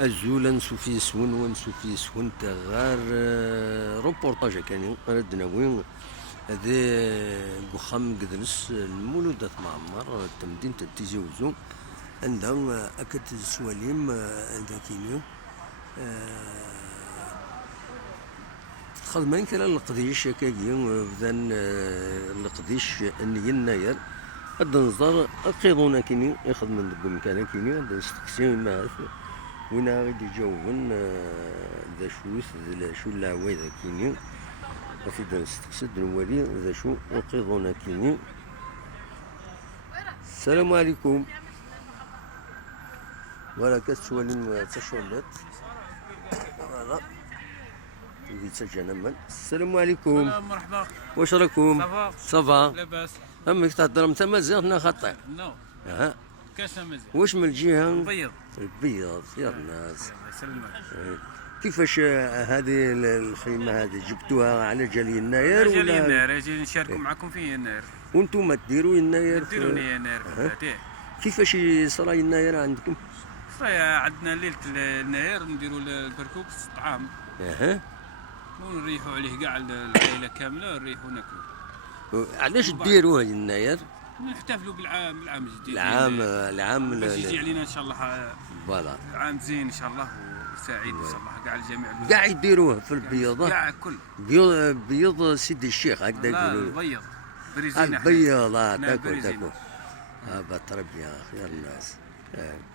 الزولا نسوفي سون ونسوفي سون تغار روبورتاج كان ردنا وين هذا بخام قدرس المولودات معمر تمدينة تيزي وزو عندها أكد السواليم ذاكينيو خدمين كلا القديش كاكي بدان القديش اني يناير هاد النظر اقيضونا كيني يخدم دكم كان كيني هاد نستقسيو ما وين غادي يجاوبن ذا شو العواي ذا كيني وفي دا نستقسد نولي ذا شو اقيضونا كيني. السلام عليكم. فوالا كتسوالين تشولات فوالا السلام عليكم. السلام مرحبا. واش راكم؟ صافا لاباس. امك تهضر انت مزيان خطير. نو. اها كاش مزيان. واش من الجهه؟ البيض. البيض يا الناس. الله يسلمك. كيفاش هذه الخيمه هذه جبتوها على جال يناير ولا؟ ولا؟ يناير اجي نشاركوا معكم في يناير. وانتم تديروا يناير؟ ديروا يناير في الفاتح. كيفاش صرا يناير عندكم؟ صرايا عندنا ليله يناير نديروا البركوك الطعام. اها. ونريحوا عليه كاع العائله كامله نريحوا ناكلوا. علاش ديروها يناير؟ نحتفلوا بالعام الجديد. العام باش يجي علينا ان شاء الله. فوالا. عام زين ان شاء الله وسعيد ان شاء الله كاع الجميع. كاع يديروه في البيضة؟ كاع كل. بيض سيدي الشيخ هكذا يقولوا. لا البيض. بريزين. البيض تاكل. تربي يا اخي الناس.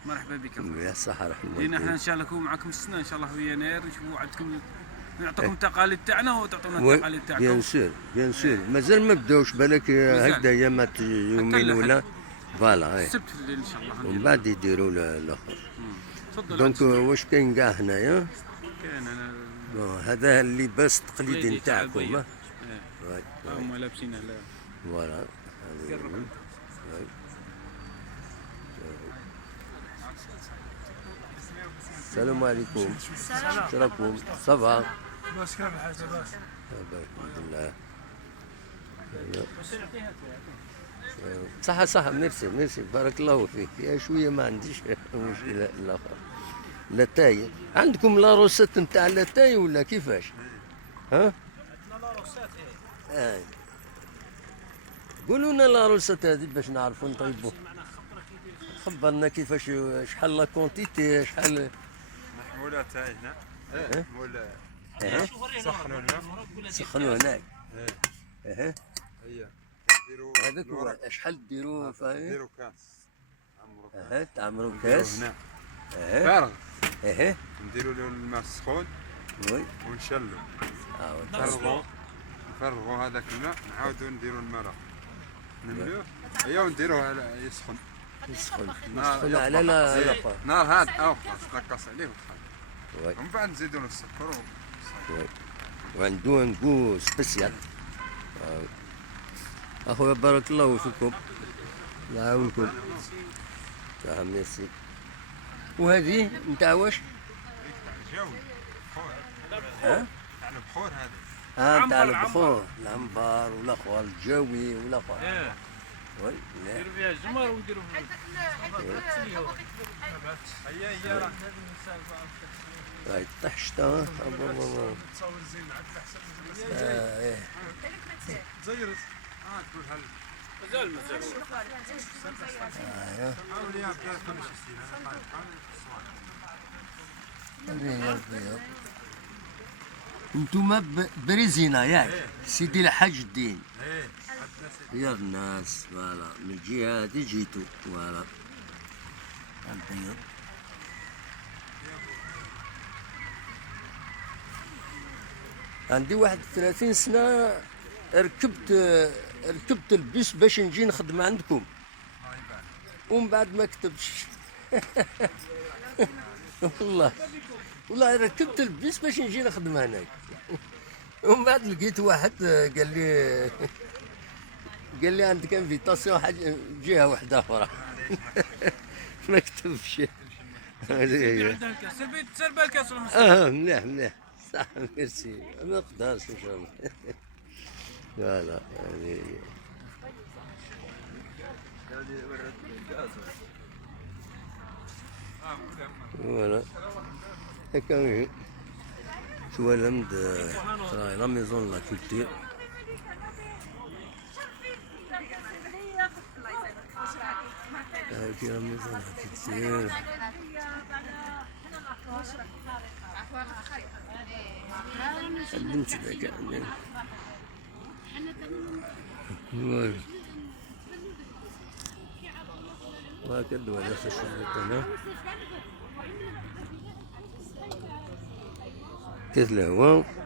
مرحبا بكم. يا صحة رحمة جينا احنا ان شاء الله نكون معكم السنه ان شاء الله في يناير نشوفوا عندكم نعطيكم التقاليد تاعنا وتعطونا التقاليد تاعكم. بيان سور مازال ما بداوش بالك هكذا ايامات يومين ولا فوالا. السبت في الليل ان شاء الله. ومن بعد يديروا الاخر. تفضل. دونك واش كاين كاع هنايا؟ كاين انا هذا اللباس التقليدي نتاعكم. ها هما لابسين على فوالا. السلام عليكم. السلام. راكم صافا؟ باش كان الحاج باش. الحمد لله. صح ميرسي بارك الله فيك. يا شويه ما عنديش مشكله الاخر. لاتاي عندكم لاروسات نتاع لاتاي ولا كيفاش؟ ها؟ عندنا لاروسات. قولوا لنا لاروسات هذه باش نعرفوا نطيبوا. خبرنا كيفاش شحال لا كونتيتي شحال محمولة تاعي هنا. محمولة. سخنوا هناك. هي نديرو هذاك هو شحال ديروا فاهم؟ نديرو كاس عمرو تعمروا كاس هنا فارغ. نديرو له الماء السخون وي ونشلو نفرغو هذاك الماء نعاودو نديرو المرق نملوه ونديروه على يسخن على لا نار هاد او خلاص نقص عليه ونخلي ومن بعد نزيدو له السكر وعنده نقو سبيسيال. اخويا بارك الله فيكم يعاونكم. ميرسي. وهذه نتاع واش؟ الجو ها؟ تاع البحور هذه. نتاع البخور العنبر والاخر الجوي والاخر. وي نديروا فيها الجمر ونديروا هي راه هاي طحشتها. تصور زين عاد احسن. زيرت. تقول هل مازال حاول يا بلاد كلش يصير انا البيض. انتوما بريزينا ياك سيدي الحاج الدين. يا الناس فوالا من الجهه هذه جيتو فوالا البيض. عندي 31 سنه ركبت البيس باش نجي نخدم عندكم ومن بعد ما كتبش. والله ركبت البيس باش نجي نخدم هناك ومن بعد لقيت واحد قال لي عندك انفيتاسيون حاجه جهه واحده اخرى. ما كتبش. هذه هي. سير بالك مليح صح ميرسي. ما نقدرش ان شاء الله. فوالا هذه هي. فوالا هكا هي توالم لا ميزون لا كولتور. هاكي لا ميزون لا كولتور. البنت ذاك عندنا فوالا وهكذا ولا خشبة هنا كاس الهواء.